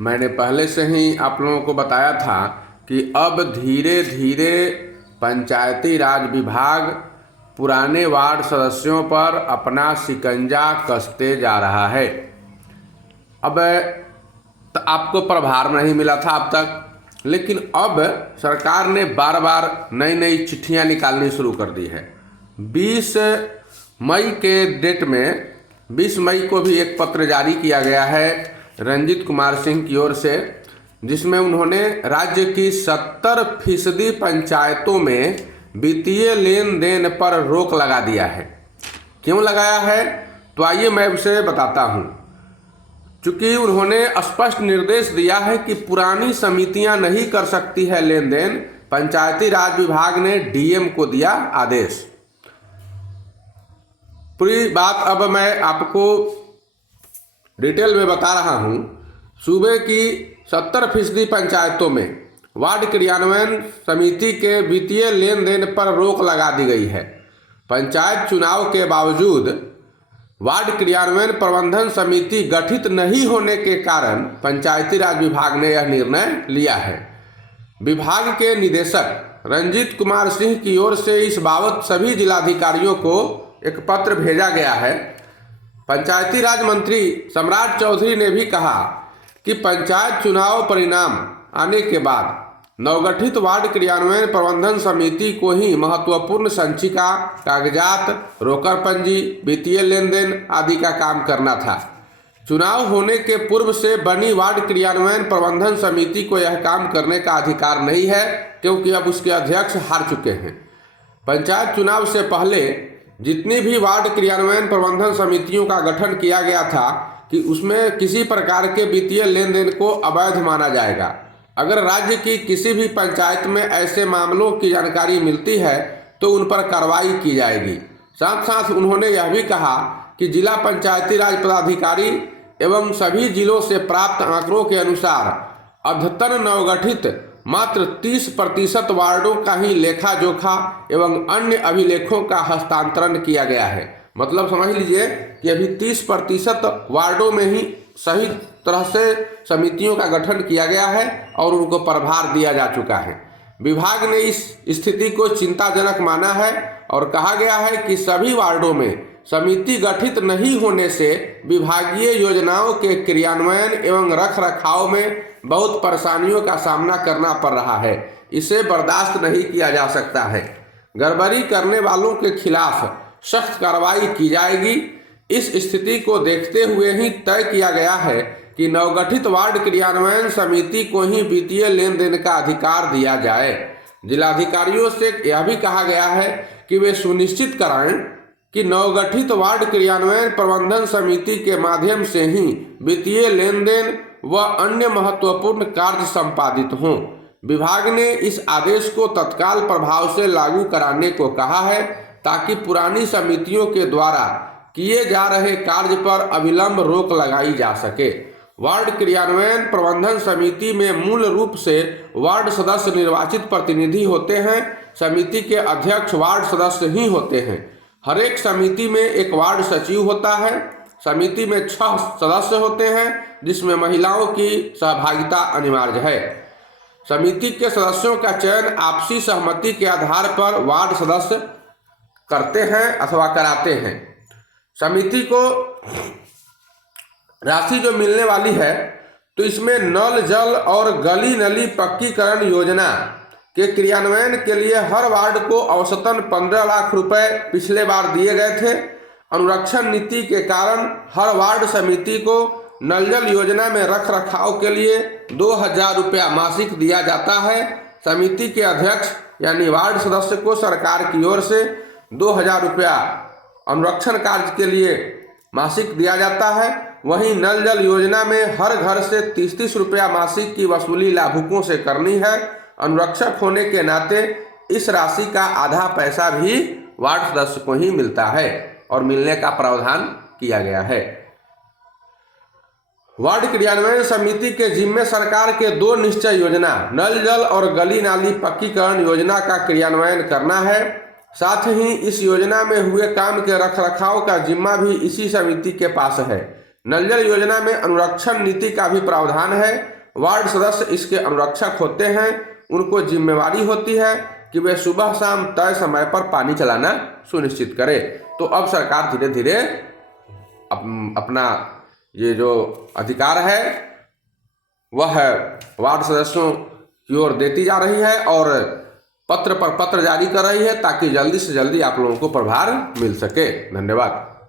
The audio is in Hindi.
मैंने पहले से ही आप लोगों को बताया था कि अब धीरे धीरे पंचायती राज विभाग पुराने वार्ड सदस्यों पर अपना शिकंजा कसते जा रहा है। अब आपको प्रभार नहीं मिला था अब तक, लेकिन अब सरकार ने बार बार नई नई चिट्ठियां निकालनी शुरू कर दी है। 20 मई के डेट में 20 मई को भी एक पत्र जारी किया गया है रंजीत कुमार सिंह की ओर से, जिसमें उन्होंने राज्य की 70% पंचायतों में वित्तीय लेन देन पर रोक लगा दिया है। क्यों लगाया है तो आइए मैं उसे बताता हूँ। चूँकि उन्होंने स्पष्ट निर्देश दिया है कि पुरानी समितियां नहीं कर सकती है लेन देन, पंचायती राज विभाग ने डीएम को दिया आदेश। पूरी बात अब मैं आपको डिटेल में बता रहा हूं। सूबे की 70% पंचायतों में वार्ड क्रियान्वयन समिति के वित्तीय लेन देन पर रोक लगा दी गई है। पंचायत चुनाव के बावजूद वार्ड क्रियान्वयन प्रबंधन समिति गठित नहीं होने के कारण पंचायती राज विभाग ने यह निर्णय लिया है। विभाग के निदेशक रंजीत कुमार सिंह की ओर से इस बाबत सभी जिलाधिकारियों को एक पत्र भेजा गया है। पंचायती राज मंत्री सम्राट चौधरी ने भी कहा कि पंचायत चुनाव परिणाम आने के बाद नवगठित वार्ड क्रियान्वयन प्रबंधन समिति को ही महत्वपूर्ण संचिका, कागजात, रोकड़ पंजी, वित्तीय लेन देन आदि का काम करना था। चुनाव होने के पूर्व से बनी वार्ड क्रियान्वयन प्रबंधन समिति को यह काम करने का अधिकार नहीं है, क्योंकि अब उसके अध्यक्ष हार चुके हैं। पंचायत चुनाव से पहले जितनी भी वार्ड क्रियान्वयन प्रबंधन समितियों का गठन किया गया था कि उसमें किसी प्रकार के वित्तीय लेन देन को अवैध माना जाएगा। अगर राज्य की किसी भी पंचायत में ऐसे मामलों की जानकारी मिलती है तो उन पर कार्रवाई की जाएगी। साथ साथ उन्होंने यह भी कहा कि जिला पंचायती राज पदाधिकारी एवं सभी जिलों से प्राप्त आंकड़ों के अनुसार अद्यतन नवगठित मात्र 30% वार्डों का ही लेखा जोखा एवं अन्य अभिलेखों का हस्तांतरण किया गया है। मतलब समझ लीजिए कि अभी 30% वार्डों में ही सही तरह से समितियों का गठन किया गया है और उनको प्रभार दिया जा चुका है। विभाग ने इस स्थिति को चिंताजनक माना है और कहा गया है कि सभी वार्डों में समिति गठित नहीं होने से विभागीय योजनाओं के क्रियान्वयन एवं रखरखाव में बहुत परेशानियों का सामना करना पड़ रहा है। इसे बर्दाश्त नहीं किया जा सकता है। गड़बड़ी करने वालों के खिलाफ सख्त कार्रवाई की जाएगी। इस स्थिति को देखते हुए ही तय किया गया है कि नवगठित वार्ड क्रियान्वयन समिति को ही वित्तीय लेन देन का अधिकार दिया जाए। जिलाधिकारियों से यह भी कहा गया है कि वे सुनिश्चित कराएं कि नवगठित वार्ड क्रियान्वयन प्रबंधन समिति के माध्यम से ही वित्तीय लेन देन व अन्य महत्वपूर्ण कार्य संपादित हों। विभाग ने इस आदेश को तत्काल प्रभाव से लागू कराने को कहा है ताकि पुरानी समितियों के द्वारा किए जा रहे कार्य पर अविलंब रोक लगाई जा सके। वार्ड क्रियान्वयन प्रबंधन समिति में मूल रूप से वार्ड सदस्य निर्वाचित प्रतिनिधि होते हैं। समिति के अध्यक्ष वार्ड सदस्य ही होते हैं। हर एक समिति में एक वार्ड सचिव होता है। समिति में 6 सदस्य होते हैं, जिसमें महिलाओं की सहभागिता अनिवार्य है। समिति के सदस्यों का चयन आपसी सहमति के आधार पर वार्ड सदस्य करते हैं अथवा कराते हैं। समिति को राशि जो मिलने वाली है तो इसमें नल जल और गली नली पक्कीकरण योजना के क्रियान्वयन के लिए हर वार्ड को औसतन 15 लाख रुपए पिछले बार दिए गए थे। अनुरक्षण नीति के कारण हर वार्ड समिति को नल जल योजना में रख रखाव के लिए 2000 रुपया मासिक दिया जाता है। समिति के अध्यक्ष यानी वार्ड सदस्य को सरकार की ओर से 2000 रुपया अनुरक्षण कार्य के लिए मासिक दिया जाता है। वहीं नल जल योजना में हर घर से 30-30 रुपया मासिक की वसूली लाभुकों से करनी है। अनुरक्षक होने के नाते इस राशि का आधा पैसा भी वार्ड सदस्य को ही मिलता है और मिलने का प्रावधान किया गया है। वार्ड क्रियान्वयन समिति के जिम्मे सरकार के 2 निश्चय योजना नल जल और गली नाली पक्कीकरण योजना का क्रियान्वयन करना है। साथ ही इस योजना में हुए काम के रखरखाव का जिम्मा भी इसी समिति के पास है। नल जल योजना में अनुरक्षण नीति का भी प्रावधान है। वार्ड सदस्य इसके अनुरक्षक होते हैं। उनको जिम्मेवारी होती है कि वे सुबह शाम तय समय पर पानी चलाना सुनिश्चित करें। तो अब सरकार धीरे धीरे अपना ये जो अधिकार है वह वार्ड सदस्यों की ओर देती जा रही है और पत्र पर पत्र जारी कर रही है ताकि जल्दी से जल्दी आप लोगों को प्रभार मिल सके। धन्यवाद।